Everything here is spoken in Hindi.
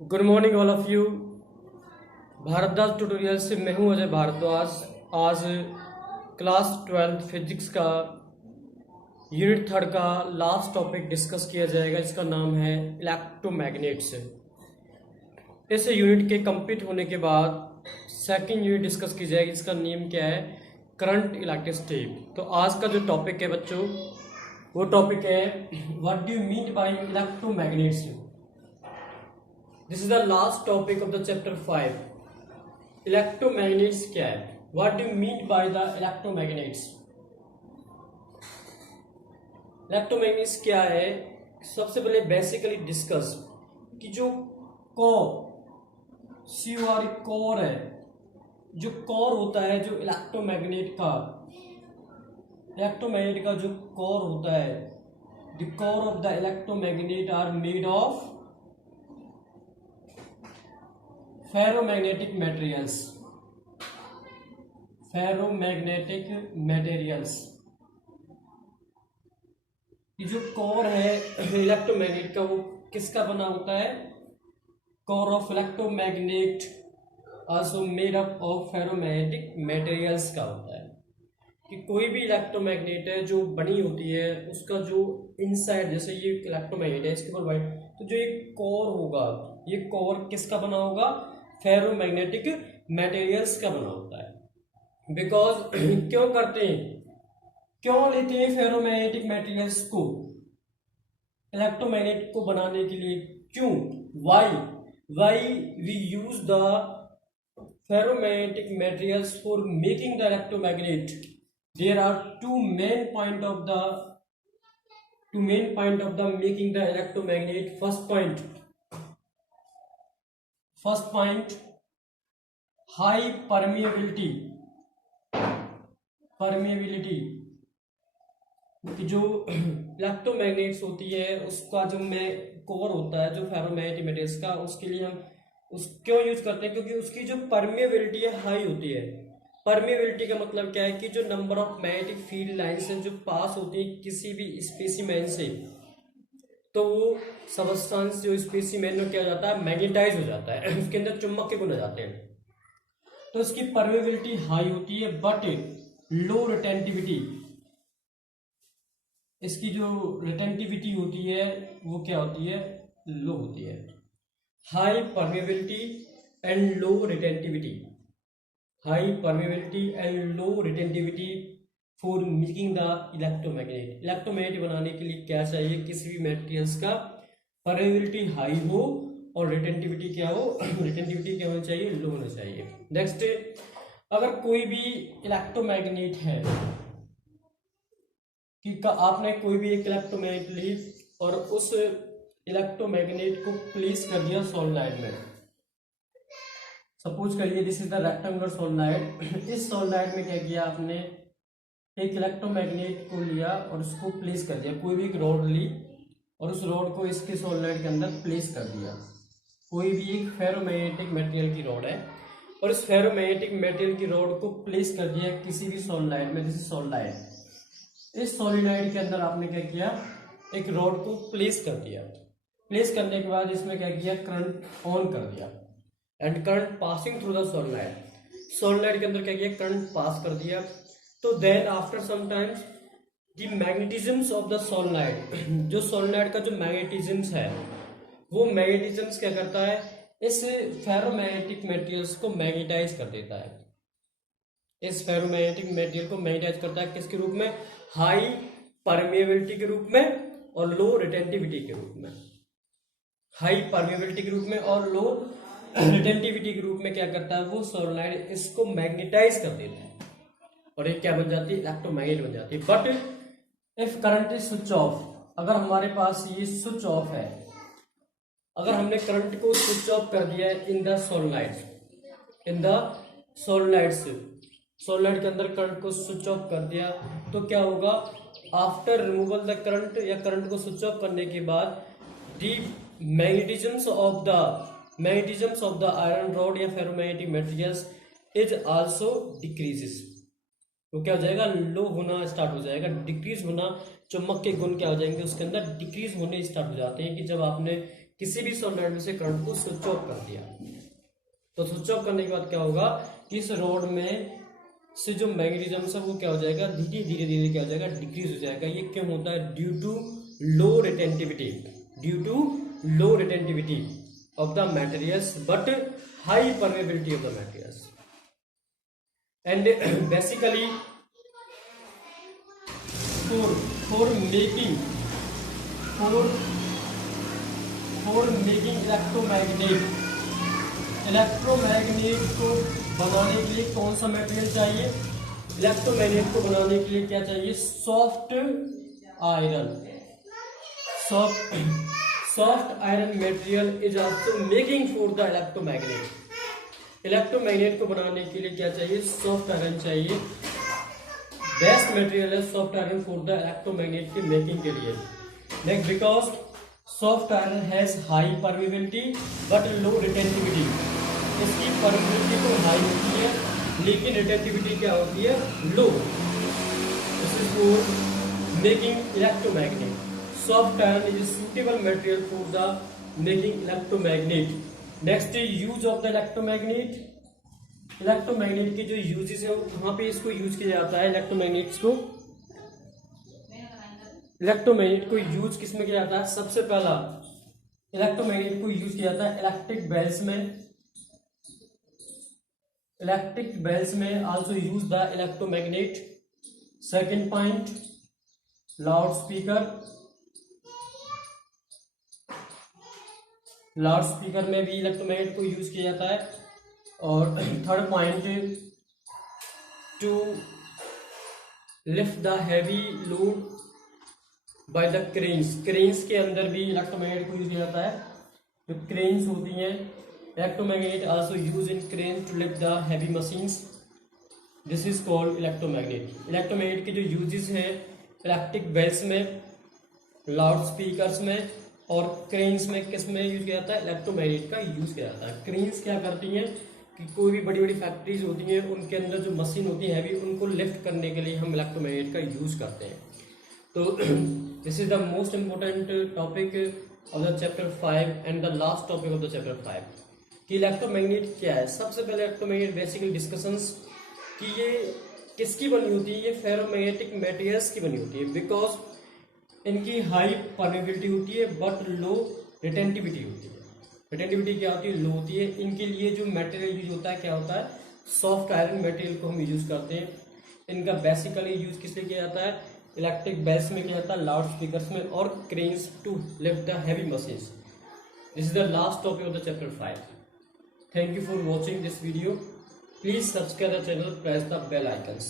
Good morning all of you. Bharatdas tutorial से मैं हूं अजय भारद्वाज। आज क्लास 12 फिजिक्स का यूनिट 3 का लास्ट टॉपिक डिस्कस किया जाएगा। इसका नाम है इलेक्ट्रोमैग्नेट्स। इस यूनिट के कंप्लीट होने के बाद सेकंड यूनिट डिस्कस की जाएगी। इसका नेम क्या है? Current electricity. तो आज का जो टॉपिक है बच्चों, वो टॉपिक है what do you mean by electromagnets. This is the last topic of the chapter 5। Electromagnets क्या है? What do you mean by the electromagnets. Electromagnets क्या है? सबसे पहले बेसिकली डिस्कस कि जो कोर है, जो कोर होता है, जो इलेक्ट्रोमैग्नेट का जो कोर होता है, the core of the electromagnet are made of ferromagnetic materials. ये जो कोर है इलेक्ट्रोमैग्नेट का, वो किसका बना होता है? Core of electromagnet also made up of ferromagnetic materials का होता है। कि कोई भी इलेक्ट्रोमैग्नेट है जो बनी होती है, उसका जो इनसाइड, जैसे ये इलेक्ट्रोमैग्नेट है, इसके ऊपर वाइट, तो जो एक कोर होगा, ये कोर किसका बना होगा? फेरोमैग्नेटिक मटेरियल्स का बना होता है। बिकॉज क्यों करते हैं, क्यों लेते हैं फेरोमैग्नेटिक मटेरियल्स को इलेक्ट्रोमैग्नेट को बनाने के लिए? क्यों? Why we use the ferromagnetic materials for making the electromagnet? There are two main point of the making the electromagnet. First point, high permeability कि जो इलेक्ट्रोमैग्नेट्स होती है, उसका जो कोर होता है, जो फेरोमैग्नेटिक मटेरियल्स का, उसके लिए हम क्यों यूज करते हैं? क्योंकि उसकी जो परमेबिलिटी है हाई होती है। परमेबिलिटी का मतलब क्या है कि जो number of magnetic field lines हैं जो पास होती है किसी भी स्पेसिमेन से, तो वो सबस्टेंस जो स्पेसिमेन में क्या हो जाता है? मैग्नेटाइज हो जाता है, उसके अंदर चुंबक के गुण आ जाते हैं। तो इसकी परमेबिलिटी हाई होती है, बट लो रिटेंटिविटी। इसकी जो रिटेंटिविटी होती है वो क्या होती है? लो होती है। High permeability and low retentivity. High permeability and low retentivity for making the electromagnet. Electromagnet बनाने के लिए क्या चाहिए? किसी भी मटेरियल्स का परमेबिलिटी हाई हो और रिटेंटिविटी क्या हो? रिटेंटिविटी क्या होनी चाहिए? लो होना चाहिए। नेक्स्ट, अगर कोई भी इलेक्ट्रोमैग्नेट है कि आपने कोई भी एक इलेक्ट्रोमैग्नेट ली और उस इलेक्ट्रोमैग्नेट को प्लेस कर दिया सोलेनॉइड में। सपोज करिए this is the rectangular solenoid. इस सोलेनॉइड में क्या किया आपने? एक इलेक्ट्रोमैग्नेट को लिया और उसको प्लेस कर दिया। कोई भी एक रॉड ली और उस रॉड को इसके सोलेनॉइड के अंदर प्लेस कर दिया। कोई भी एक फेरोमैग्नेटिक मटेरियल की रॉड है और इस फेरोमैग्नेटिक मटेरियल की रॉड को प्लेस कर दिया किसी भी सोलेनॉइड में। जैसे सोलेनॉइड, इस सोलेनॉइड के अंदर आपने क्या किया? एक रॉड को प्लेस कर दिया। प्लेस करने के बाद इसमें क्या किया? करंट ऑन कर दिया and current passing through the solenoid. Solenoid के अंदर क्या किया? करंट पास कर दिया। तो then after some times the magnetisms of the solenoid, जो सोलेनॉइड का जो मैग्नेटिज्म्स है, वो मैग्नेटिज्म्स क्या करता है? इस फेरोमैग्नेटिक मटेरियल्स को मैग्नेटाइज कर देता है। इस फेरोमैग्नेटिक मटेरियल को मैग्नेटाइज करता है किसके रूप में? हाई परमेबिलिटी के रूप में और लो रिटेंटिविटी के रूप में। हाई परमेबिलिटी के रूप में और लो रिटेंटिविटी के रूप में क्या करता है? वो सोलेनॉइड इसको मैग्नेटाइज कर देता है और ये क्या बन जाती है? इलेक्ट्रोमैग्नेट बन जाती है। But if current is switch off, अगर हमारे पास ये स्विच ऑफ है, अगर हमने करंट को स्विच ऑफ कर दिया है इन द सोलेनॉइड के अंदर करंट को स्विच ऑफ कर दिया, तो क्या होगा? आफ्टर रिमूवल द करंट, या करंट को स्विच ऑफ करने के बाद दी मैग्नेटिज्म्स ऑफ द आयरन रॉड या ferromagnetic materials is also decreases. तो क्या हो जाएगा? लो होना स्टार्ट हो जाएगा, डिक्रीज होना चुंबक के गुण क्या हो जाएंगे, उसके अंदर डिक्रीज होने स्टार्ट हो जाते हैं कि जब आपने किसी भी सॉलिनॉइड में से करंट को स्विच ऑफ कर दिया। तो स्विच ऑफ करने के बाद क्या होगा कि इस रोड में से जो मैग्नेटिज्म है वो क्या हो जाएगा, धीरे धीरे धीरे क्या हो जाएगा, डिक्रीज हो जाएगा। ये क्यों होता है, due to low retentivity, due to low retentivity of the materials but high permeability of the materials. And basically for making electromagnet को बनाने के लिए कौन सा मटेरियल चाहिए, इलेक्ट्रोमैग्नेट को बनाने के लिए क्या चाहिए, soft iron. Soft iron material is also making for the electromagnet. Electromagnet को बनाने के लिए क्या चाहिए, सॉफ्ट आयरन चाहिए। बेस्ट मटेरियल है soft iron for the electromagnet की मेकिंग के लिए। Next, because soft iron has high permeability but low retentivity. इसकी परमेबिलिटी तो हाई होती है लेकिन रिटेंटिविटी क्या होती है, low. This is for making electromagnet. Soft iron is suitable material for the making electromagnet. Next, use of the electromagnet. Electromagnet के जो यूजेस है वहां पे इसको यूज किया जाता है। इलेक्ट्रोमैग्नेट को यूज किस में किया जाता है, सबसे पहला इलेक्ट्रोमैग्नेट को यूज किया जाता है इलेक्ट्रिक बेल्स में also use the electromagnet. Second point, loud speaker में भी इलेक्ट्रोमैग्नेट को यूज किया जाता है। और third point, to lift the heavy load by the cranes के अंदर भी इलेक्ट्रोमैग्नेट को यूज किया जाता है। जो क्रेन्स होती हैं, electromagnet also use in crane to lift the heavy machines. This is called electromagnet. Electromagnet के जो यूजेस हैं इलेक्ट्रिक बेल्स में, लाउड स्पीकर्स में और क्रेन्स में, किस में यूज किया जाता है, इलेक्ट्रोमैग्नेट का यूज किया जाता है। क्रेन्स क्या करती हैं कि कोई भी बड़ी बड़ी फैक्ट्रीज होती हैं उनके अंदर जो मशीन होती है हैवी, उनको लिफ्ट करने के लिए हम इलेक्ट्रोमैग्नेट का यूज करते हैं। तो this is the most important topic of the chapter 5 and the last topic of the chapter 5 कि इलेक्ट्रोमैग्नेट क्या है। सबसे पहले इलेक्ट्रोमैग्नेट बेसिकली डिस्कशंस कि ये किसकी बनी होती है, ये फेरोमैग्नेटिक मटेरियल्स की बनी होती है। बिकॉज इनकी हाई परमेबिलिटी होती है बट लो रिटेंटिविटी होती है। रिटेंटिविटी क्या होती है, लो होती है। इनके लिए जो मटेरियल यूज होता है क्या होता है, सॉफ्ट आयरन मटेरियल को हम यूज करते हैं। इनका बेसिकली यूज किस लिए किया जाता है, इलेक्ट्रिक बेल्स में किया जाता है, लाउड स्पीकर्स में और cranes to lift the heavy machines. This is the last topic of the chapter 5। Thank you for watching this video. Please subscribe the channel, press the bell icons.